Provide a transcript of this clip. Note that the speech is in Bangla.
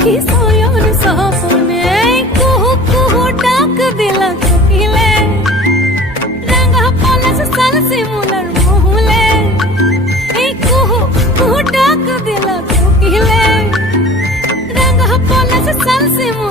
দেখি শয়ন স্বপ্নে কুহু কুহু ডাক দিলা কোকিলে রাঙা পলাশ সাল শিমুলের মহুলে এই কুহু কুহু ডাক দিলা কোকিলে রাঙা পলাশ সাল শিমুলের